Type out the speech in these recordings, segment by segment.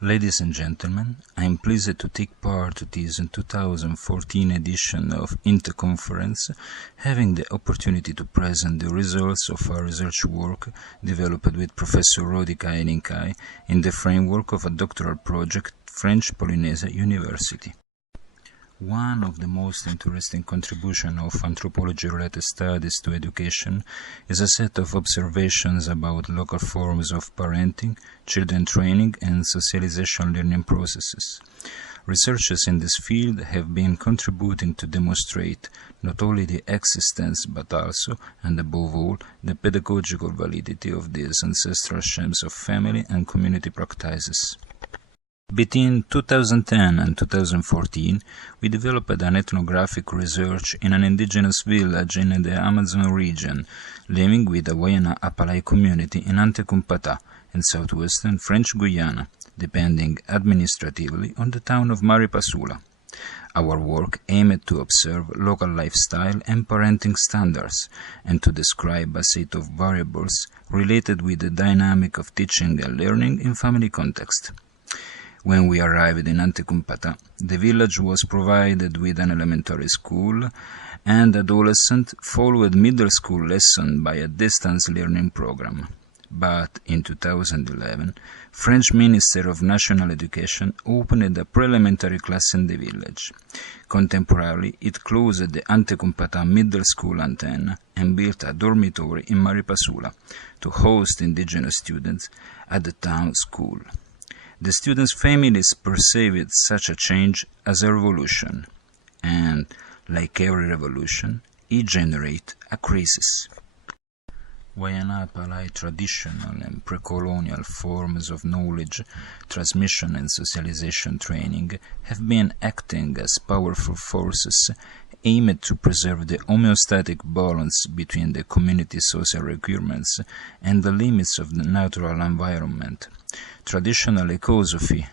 Ladies and gentlemen, I am pleased to take part to this 2014 edition of INTE conference, having the opportunity to present the results of our research work developed with Professor Rodica Eninkai in the framework of a doctoral project at French Polynesia University. One of the most interesting contributions of anthropology-related studies to education is a set of observations about local forms of parenting, children training, and socialization learning processes. Researchers in this field have been contributing to demonstrate not only the existence but also, and above all, the pedagogical validity of these ancestral schemes of family and community practices. Between 2010 and 2014, we developed an ethnographic research in an indigenous village in the Amazon region, living with a Wayana-Apalaï community in INTE in southwestern French Guiana, depending administratively on the town of Maripasula. Our work aimed to observe local lifestyle and parenting standards, and to describe a set of variables related with the dynamic of teaching and learning in family context. When we arrived in INTE, the village was provided with an elementary school, and adolescents followed middle school lessons by a distance learning program. But in 2011, French Minister of National Education opened a pre-elementary class in the village. Contemporarily, it closed the INTE middle school antenna and built a dormitory in Maripasula to host indigenous students at the town school. The students' families perceived such a change as a revolution, and, like every revolution, it generated a crisis. Wayana-Apalaï traditional and pre-colonial forms of knowledge transmission and socialization training have been acting as powerful forces aimed to preserve the homeostatic balance between the community social requirements and the limits of the natural environment. Traditional ecosophy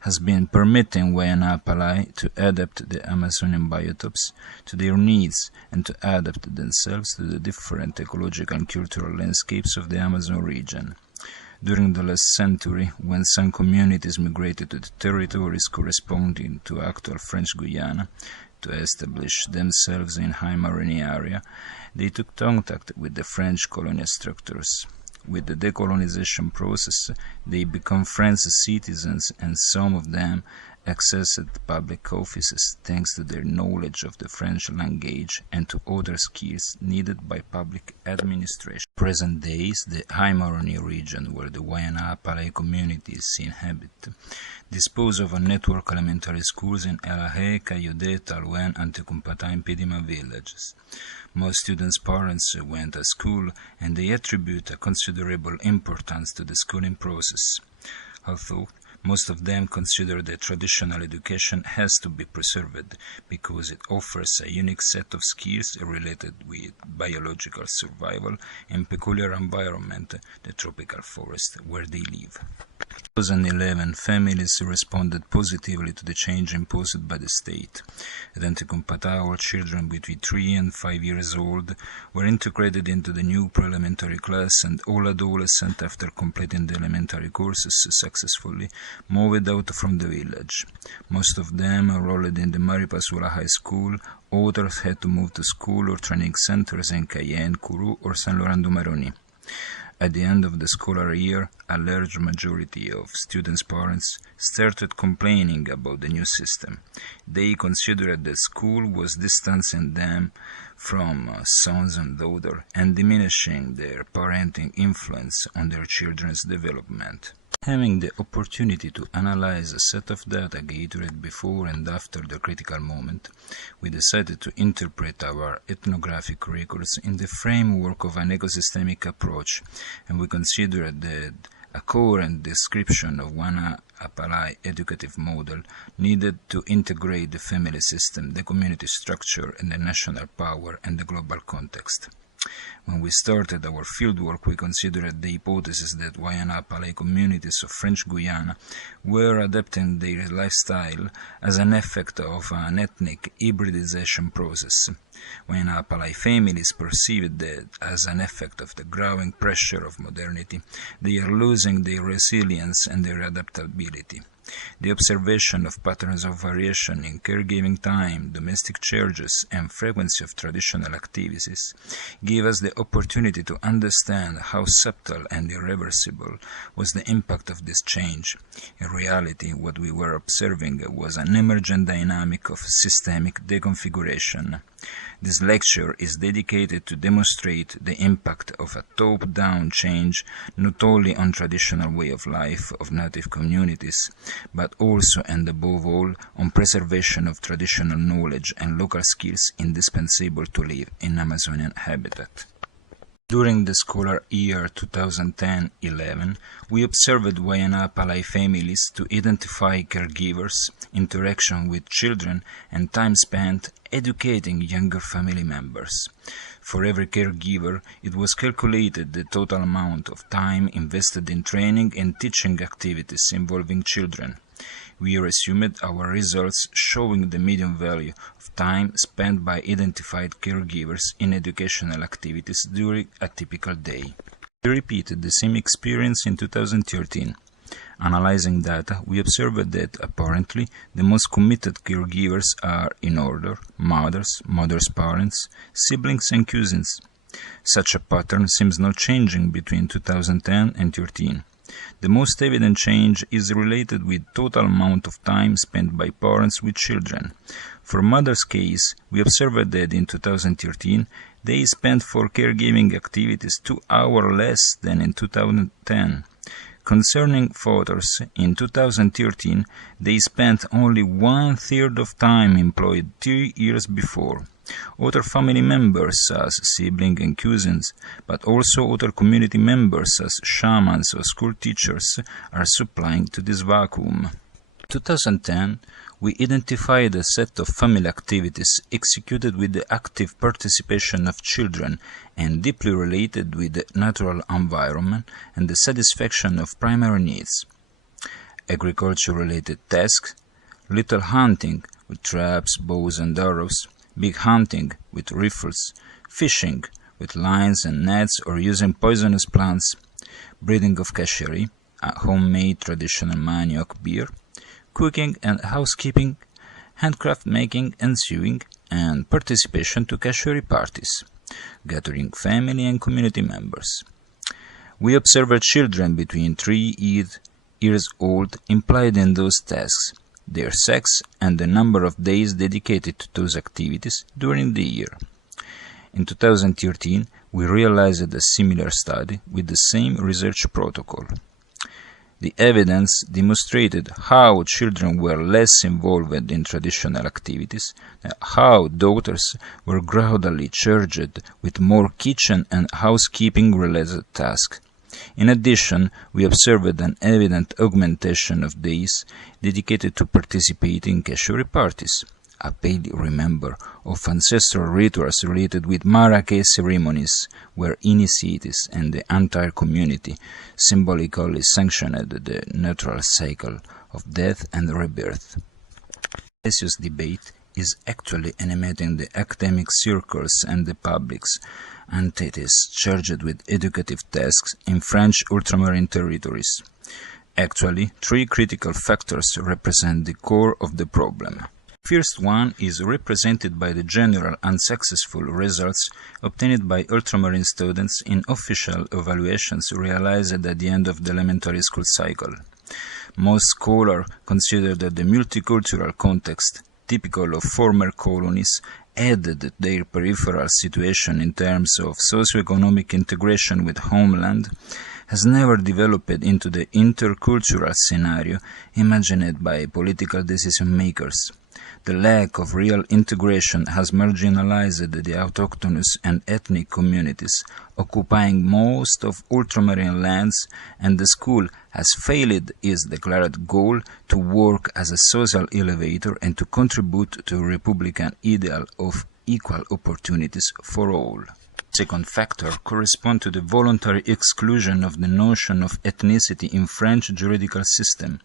has been permitting Wayana-Apalaï to adapt the Amazonian biotopes to their needs and to adapt themselves to the different ecological and cultural landscapes of the Amazon region. During the last century, when some communities migrated to the territories corresponding to actual French Guiana to establish themselves in high marine area, they took contact with the French colonial structures. With the decolonization process, they become French citizens, and some of them accessed public offices thanks to their knowledge of the French language and to other skills needed by public administration. In present days, the High Maroni region, where the Wayana-Apalaï communities inhabit, dispose of a network of elementary schools in Elahe, Cayude, Talwen, Antecumpata, and Pidima villages. Most students' parents went to school, and they attribute a considerable importance to the schooling process. Although most of them consider that traditional education has to be preserved because it offers a unique set of skills related with biological survival and peculiar environment, the tropical forest where they live. In 2011, families responded positively to the change imposed by the state. At Antecumpata, all children between 3 and 5 years old were integrated into the new pre-elementary class, and all adolescents, after completing the elementary courses successfully, moved out from the village. Most of them enrolled in the Maripasula High School. Others had to move to school or training centers in Cayenne, Kourou, or Saint Laurent du Maroni. At the end of the scholar year, a large majority of students' parents started complaining about the new system. They considered that school was distancing them from sons and daughters and diminishing their parenting influence on their children's development. Having the opportunity to analyze a set of data gathered before and after the critical moment, we decided to interpret our ethnographic records in the framework of an ecosystemic approach, and we considered that a coherent description of Wayana-Apalaï educative model needed to integrate the family system, the community structure, and the national power and the global context. When we started our fieldwork, we considered the hypothesis that Wayana-Apalaï communities of French Guiana were adapting their lifestyle as an effect of an ethnic hybridization process. Wayana-Apalaï families perceived that as an effect of the growing pressure of modernity, they are losing their resilience and their adaptability. The observation of patterns of variation in caregiving time, domestic charges, and frequency of traditional activities gave us the opportunity to understand how subtle and irreversible was the impact of this change. In reality, what we were observing was an emergent dynamic of systemic deconfiguration. This lecture is dedicated to demonstrate the impact of a top-down change not only on traditional way of life of native communities, but also and above all on preservation of traditional knowledge and local skills indispensable to live in Amazonian habitat. During the scholar year 2010-11, we observed Wayana-Apalaï families to identify caregivers, interaction with children, and time spent educating younger family members. For every caregiver, it was calculated the total amount of time invested in training and teaching activities involving children. We resumed our results showing the median value of time spent by identified caregivers in educational activities during a typical day. We repeated the same experience in 2013. Analyzing data, we observed that apparently the most committed caregivers are, in order, mothers, mothers' parents, siblings, and cousins. Such a pattern seems not changing between 2010 and 2013. The most evident change is related with total amount of time spent by parents with children. For mother's case, we observed that in 2013, they spent for caregiving activities 2 hours less than in 2010. Concerning fathers, in 2013, they spent only 1/3 of time employed 3 years before. Other family members as siblings and cousins, but also other community members as shamans or school teachers are supplying to this vacuum. In 2010, we identified a set of family activities executed with the active participation of children and deeply related with the natural environment and the satisfaction of primary needs. Agriculture-related tasks, little hunting with traps, bows and arrows, big hunting with rifles, fishing with lines and nets or using poisonous plants, breeding of cachery, a homemade traditional manioc beer, cooking and housekeeping, handcraft making and sewing, and participation to cachery parties, gathering family and community members. We observed children between 3 years old implied in those tasks, their sex, and the number of days dedicated to those activities during the year. In 2013, we realized a similar study with the same research protocol. The evidence demonstrated how children were less involved in traditional activities, how daughters were gradually charged with more kitchen and housekeeping-related tasks. In addition, we observed an evident augmentation of days dedicated to participating in cachery parties, a pale remember of ancestral rituals related with Marrakech ceremonies, where initiates and the entire community symbolically sanctioned the natural cycle of death and rebirth. This debate is actually animating the academic circles and the publics entities charged with educative tasks in French ultramarine territories. Actually, 3 critical factors represent the core of the problem. First one is represented by the general unsuccessful results obtained by ultramarine students in official evaluations realized at the end of the elementary school cycle. Most scholars consider that the multicultural context, typical of former colonies, added their peripheral situation in terms of socio-economic integration with homeland, has never developed into the intercultural scenario imagined by political decision-makers. The lack of real integration has marginalized the autochthonous and ethnic communities occupying most of ultramarine lands, and the school has failed its declared goal to work as a social elevator and to contribute to a republican ideal of equal opportunities for all. Second factor corresponds to the voluntary exclusion of the notion of ethnicity in French juridical system.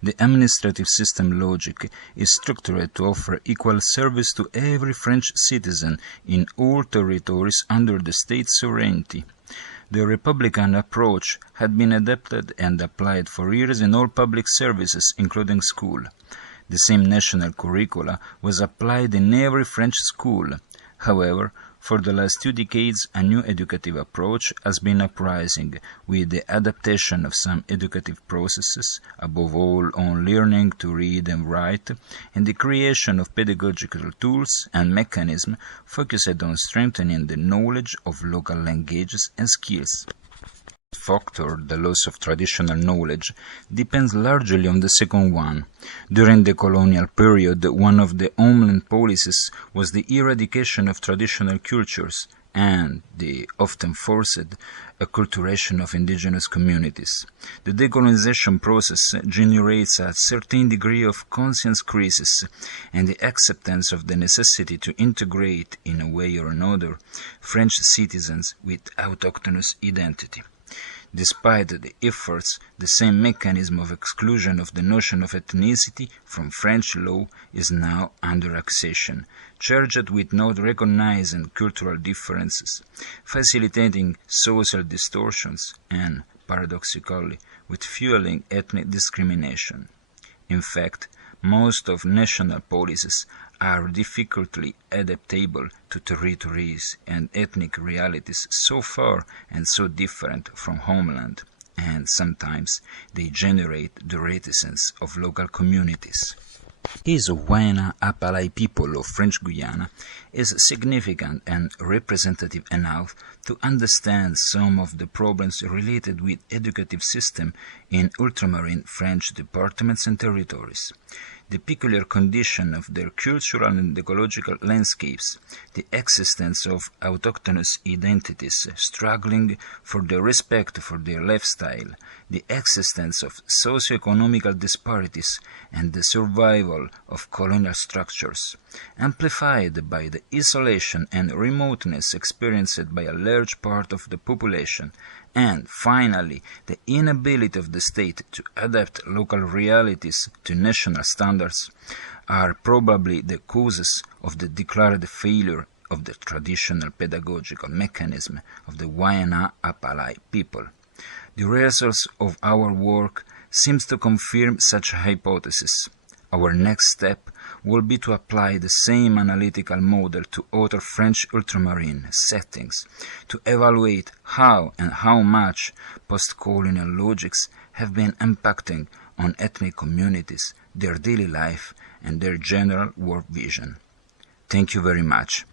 The administrative system logic is structured to offer equal service to every French citizen in all territories under the state sovereignty. The Republican approach had been adopted and applied for years in all public services, including school. The same national curricula was applied in every French school. However, for the last 2 decades, a new educative approach has been uprising, with the adaptation of some educative processes, above all on learning to read and write, and the creation of pedagogical tools and mechanisms focused on strengthening the knowledge of local languages and skills. Factor, the loss of traditional knowledge, depends largely on the second one. During the colonial period, one of the homeland policies was the eradication of traditional cultures and the often forced acculturation of indigenous communities. The decolonization process generates a certain degree of conscience crisis and the acceptance of the necessity to integrate, in a way or another, French citizens with autochthonous identity. Despite the efforts, the same mechanism of exclusion of the notion of ethnicity from French law is now under accusation, charged with not recognizing cultural differences, facilitating social distortions, and, paradoxically, with fueling ethnic discrimination. In fact, most of national policies are difficultly adaptable to territories and ethnic realities so far and so different from homeland, and sometimes they generate the reticence of local communities. The case of Wayana-Apalaï people of French Guiana is significant and representative enough to understand some of the problems related with educative system in ultramarine French departments and territories. The peculiar condition of their cultural and ecological landscapes, the existence of autochthonous identities struggling for the respect for their lifestyle, the existence of socio-economical disparities, and the survival of colonial structures, amplified by the isolation and remoteness experienced by a large part of the population, and, finally, the inability of the state to adapt local realities to national standards, are probably the causes of the declared failure of the traditional pedagogical mechanism of the Wayana-Apalaï people. The results of our work seems to confirm such a hypothesis. Our next step will be to apply the same analytical model to other French ultramarine settings, to evaluate how and how much post-colonial logics have been impacting on ethnic communities, their daily life, and their general world vision. Thank you very much.